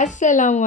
அஸ்ஸலாமு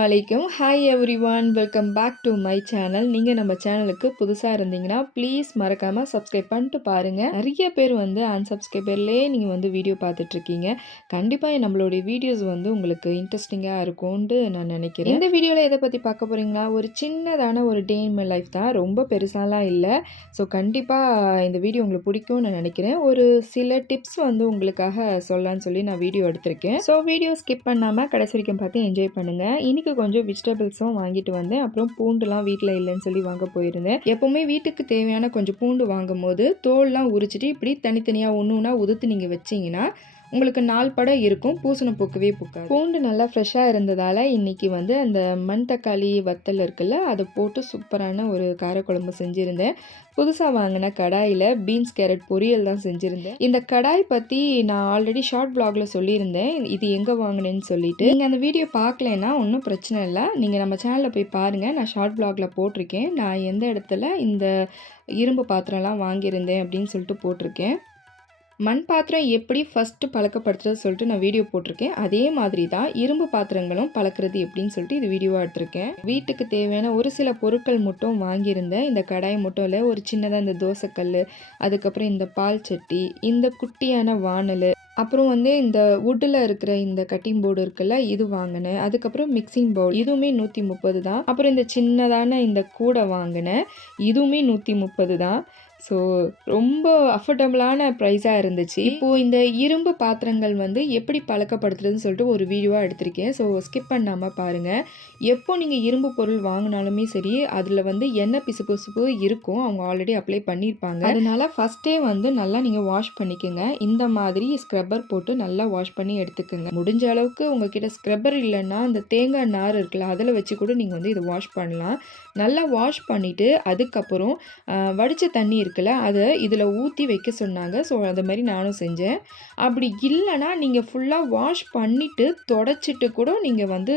hi everyone, welcome back to my channel. நீங்கள் நம்ம சேனலுக்கு புதுசாக இருந்தீங்கன்னா ப்ளீஸ் மறக்காமல் சப்ஸ்கிரைப் பண்ணிட்டு பாருங்கள். நிறைய பேர் வந்து அன்சப்ஸ்கிரைபர்லேயே நீங்கள் வந்து வீடியோ பார்த்துட்ருக்கீங்க. கண்டிப்பாக நம்மளுடைய வீடியோஸ் வந்து உங்களுக்கு இன்ட்ரெஸ்டிங்காக இருக்கும்னு நான் நினைக்கிறேன். இந்த வீடியோவில் எதை பற்றி பார்க்க போகிறீங்களா? ஒரு சின்னதான ஒரு டே இன் மை லைஃப் தான், ரொம்ப பெருசாலாம் இல்லை. ஸோ கண்டிப்பாக இந்த வீடியோ உங்களுக்கு பிடிக்கும்னு நான் நினைக்கிறேன். ஒரு சில டிப்ஸ் வந்து உங்களுக்காக சொல்லலான்னு சொல்லி நான் வீடியோ எடுத்திருக்கேன். ஸோ வீடியோ ஸ்கிப் பண்ணாமல் கடைசி வரைக்கும் பார்த்து என்ஜாய் பண்ணுங்கள். இன்றைக்கி கொஞ்சம் வெஜிடபிள்ஸும் வாங்கிட்டு வந்தேன். அப்புறம் பூண்டுலாம் வீட்டில் இல்லைன்னு சொல்லி வாங்க போயிருந்தேன். எப்போவுமே வீட்டுக்கு தேவையான கொஞ்சம் பூண்டு வாங்கும் போது தோல்லாம் உரிச்சிட்டு இப்படி தனித்தனியாக ஒன்று ஒன்றா உதுத்து நீங்கள் வச்சிங்கன்னா உங்களுக்கு 4 படம் இருக்கும், பூசணை பூக்கவே பூக்காது. பூண்டு நல்லா ஃப்ரெஷ்ஷாக இருந்ததால் இன்றைக்கி வந்து அந்த மண் தக்காளி வத்தல் இருக்குல்ல, அதை போட்டு சூப்பரான ஒரு காரக்குழம்பு செஞ்சுருந்தேன். புதுசாக வாங்கின கடாயில் பீன்ஸ் கேரட் பொரியல் தான் செஞ்சுருந்தேன். இந்த கடாய் பற்றி நான் ஆல்ரெடி ஷார்ட் வ்ளாகில் சொல்லியிருந்தேன், இது எங்கே வாங்கினேன்னு சொல்லிட்டு. நீங்கள் அந்த வீடியோ பார்க்கலன்னா ஒன்றும் பிரச்சனை இல்லை, நீங்கள் நம்ம சேனலில் போய் பாருங்கள். நான் ஷார்ட் வ்ளாகில் போட்டிருக்கேன், நான் எந்த இடத்துல இந்த இரும்பு பாத்திரம்லாம் வாங்கியிருந்தேன் அப்படின்னு சொல்லிட்டு போட்டிருக்கேன். மண் பாத்திரம் எப்படி ஃபஸ்ட்டு பழக்கப்படுத்துறது சொல்லிட்டு நான் வீடியோ போட்டிருக்கேன். அதே மாதிரி தான் இரும்பு பாத்திரங்களும் பழக்கிறது எப்படின்னு சொல்லிட்டு இது வீடியோவாக எடுத்திருக்கேன். வீட்டுக்கு தேவையான ஒரு சில பொருட்கள் மட்டும் வாங்கியிருந்தேன். இந்த கடாய் மட்டும் இல்லை, ஒரு சின்னதாக இந்த தோசைக்கல், அதுக்கப்புறம் இந்த பால் சட்டி, இந்த குட்டியான வானல், அப்புறம் வந்து இந்த வுட்டில் இருக்கிற இந்த கட்டிங் போர்டு இருக்குல்ல, இது வாங்கினேன். அதுக்கப்புறம் மிக்சிங் பவுல், இதுவுமே 130 தான். அப்புறம் இந்த சின்னதான இந்த கூடை வாங்கினேன், இதுவுமே 130 தான். ஸோ ரொம்ப அஃபோர்டபுளான ப்ரைஸாக இருந்துச்சு. இப்போது இந்த இரும்பு பாத்திரங்கள் வந்து எப்படி பழக்கப்படுத்துறதுன்னு சொல்லிட்டு ஒரு வீடியோவாக எடுத்திருக்கேன். ஸோ ஸ்கிப் பண்ணாமல் பாருங்கள். எப்போ நீங்கள் இரும்பு பொருள் வாங்கினாலுமே சரி, அதில் வந்து எண்ணெய் பிசுபிசுப்பு இருக்கும், அவங்க ஆல்ரெடி அப்ளை பண்ணியிருப்பாங்க. அதனால் ஃபஸ்ட்டே வந்து நல்லா நீங்கள் வாஷ் பண்ணிக்கோங்க. இந்த மாதிரி ஸ்க்ரப்பர் போட்டு நல்லா வாஷ் பண்ணி எடுத்துக்கோங்க. முடிஞ்ச அளவுக்கு உங்ககிட்ட ஸ்க்ரப்பர் இல்லைன்னா அந்த தேங்காய் நார் இருக்குல்ல, அதில் வச்சு கூட நீங்கள் வந்து இதை வாஷ் பண்ணலாம். நல்லா வாஷ் பண்ணிவிட்டு அதுக்கப்புறம் வடித்த தண்ணி இருக்குல்ல, அதை இதில் ஊற்றி வைக்க சொன்னாங்க. ஸோ அது மாதிரி நானும் செஞ்சேன். அப்படி இல்லைன்னா நீங்கள் ஃபுல்லாக வாஷ் பண்ணிவிட்டு தொடச்சிட்டு கூட நீங்கள் வந்து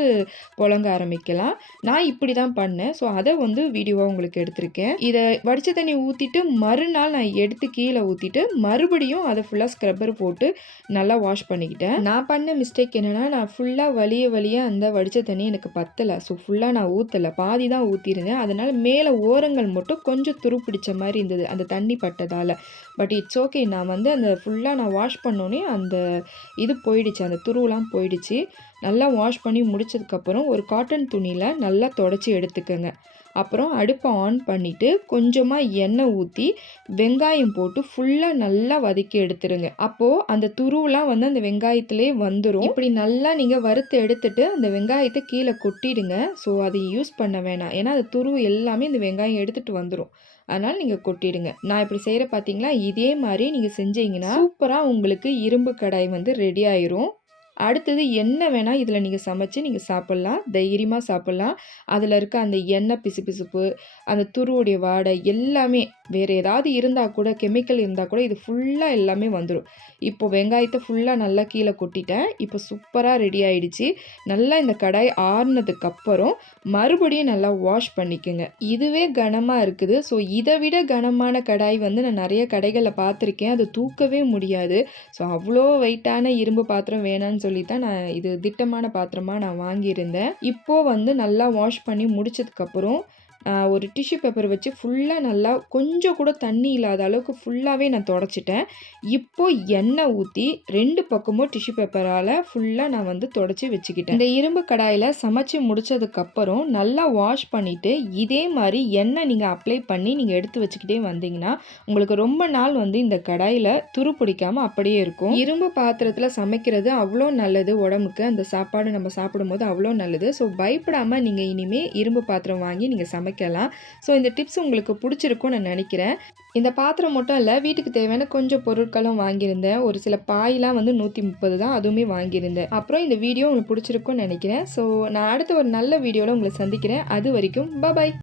புழங்க ஆரம்பிக்கலாம். நான் இப்படி தான் பண்ணேன். ஸோ அதை வந்து வீடியோவாக உங்களுக்கு எடுத்திருக்கேன். இதை வடித்த தண்ணி ஊற்றிட்டு மறுநாள் நான் எடுத்து கீழே ஊற்றிட்டு மறுபடியும் அதை ஃபுல்லாக ஸ்க்ரப்பர் போட்டு நல்லா வாஷ் பண்ணிக்கிட்டேன். நான் பண்ண மிஸ்டேக் என்னென்னா, நான் ஃபுல்லாக வலிய அந்த வடித்த தண்ணி எனக்கு பத்தலை. ஸோ ஃபுல்லாக நான் ஊற்றலை, பாதி தான் ஊற்றிருந்தேன். அதனால் மேலே ஓரங்கள் மட்டும் கொஞ்சம் துரு பிடிச்ச மாதிரி இருந்தது அந்த தண்ணி பட்டதால். But it's okay. நான் வந்து அந்த ஃபுல்லாக நான் வாஷ் பண்ணோன்னே அந்த இது போயிடுச்சு, அந்த துருவெலாம் போயிடுச்சு. நல்லா வாஷ் பண்ணி முடித்ததுக்கப்புறம் ஒரு காட்டன் துணியில் நல்லா தொடச்சி எடுத்துக்கோங்க. அப்புறம் அடுப்பை ஆன் பண்ணிவிட்டு கொஞ்சமாக எண்ணெய் ஊற்றி வெங்காயம் போட்டு ஃபுல்லாக நல்லா வதக்கி எடுத்துருங்க. அப்போது அந்த துருவெலாம் வந்து அந்த வெங்காயத்திலே வந்துடும். இப்படி நல்லா நீங்கள் வறுத்து எடுத்துட்டு அந்த வெங்காயத்தை கீழே கொட்டிடுங்க. ஸோ அதை யூஸ் பண்ண வேணாம், ஏன்னா அந்த துருவு எல்லாமே இந்த வெங்காயம் எடுத்துகிட்டு வந்துடும். அதனால் நீங்கள் கொட்டிடுங்க. நான் இப்படி செய்கிற பார்த்தீங்களா, இதே மாதிரி நீங்கள் செஞ்சீங்கன்னா சூப்பராக உங்களுக்கு இரும்பு கடாய் வந்து ரெடி ஆயிரும். அடுத்தது என்ன வேணால் இதில் நீங்கள் சமைச்சு நீங்கள் சாப்பிட்லாம், தைரியமாக சாப்பிட்லாம். அதில் இருக்க அந்த எண்ணெய் பிசுபிசுப்பு, அந்த துருவுடைய வாடை எல்லாமே வேறு ஏதாவது இருந்தால் கூட, கெமிக்கல் இருந்தால் கூட இது ஃபுல்லாக எல்லாமே வந்துடும். இப்போது வெங்காயத்தை ஃபுல்லாக நல்லா கீழே கொட்டிட்டேன். இப்போ சூப்பராக ரெடி ஆகிடுச்சு. நல்லா இந்த கடாய் ஆறுனதுக்கப்புறம் மறுபடியும் நல்லா வாஷ் பண்ணிக்கோங்க. இதுவே கனமாக இருக்குது. ஸோ இதை விட கனமான கடாய் வந்து நான் நிறைய கடைகளில் பார்த்துருக்கேன், அது தூக்கவே முடியாது. ஸோ அவ்வளோ வெயிட்டான இரும்பு பாத்திரம் வேணான்னு சொல்லி தான் நான் இது திட்டமான பாத்திரமாக நான் வாங்கியிருந்தேன். இப்போது வந்து நல்லா வாஷ் பண்ணி முடிச்சதுக்கப்புறம் ஒரு டிஷ்யூ பேப்பர் வச்சு ஃபுல்லாக நல்லா கொஞ்சம் கூட தண்ணி இல்லாத அளவுக்கு ஃபுல்லாகவே நான் தொடச்சிட்டேன். இப்போது எண்ணெய் ஊற்றி 2 பக்கமும் டிஷ்யூ பேப்பரால் ஃபுல்லாக நான் வந்து தொடச்சி வச்சுக்கிட்டேன். இந்த இரும்பு கடாயில் சமைச்சு முடித்ததுக்கப்புறம் நல்லா வாஷ் பண்ணிவிட்டு இதே மாதிரி எண்ணெய் நீங்கள் அப்ளை பண்ணி நீங்கள் எடுத்து வச்சுக்கிட்டே வந்தீங்கன்னா உங்களுக்கு ரொம்ப நாள் வந்து இந்த கடாயில் துரு பிடிக்காமல் அப்படியே இருக்கும். இரும்பு பாத்திரத்தில் சமைக்கிறது அவ்வளோ நல்லது உடம்புக்கு. அந்த சாப்பாடு நம்ம சாப்பிடும்போது அவ்வளோ நல்லது. ஸோ பயப்படாமல் நீங்கள் இனிமேல் இரும்பு பாத்திரம் வாங்கி நீங்கள் சமைக்கலாம். ஸோ இந்த டிப்ஸ் உங்களுக்கு பிடிச்சிருக்கும்னு நான் நினைக்கிறேன். இந்த பாத்திரம் மட்டும் இல்லை, வீட்டுக்கு தேவையான கொஞ்சம் பொருட்களும் வாங்கியிருந்தேன். ஒரு சில பாயெலாம் வந்து 130 தான், அதுவுமே வாங்கியிருந்தேன். அப்புறம் இந்த வீடியோ உங்களுக்கு பிடிச்சிருக்கும்னு நினைக்கிறேன். ஸோ நான் அடுத்த ஒரு நல்ல வீடியோவில் உங்களை சந்திக்கிறேன். அது வரைக்கும் பாய்.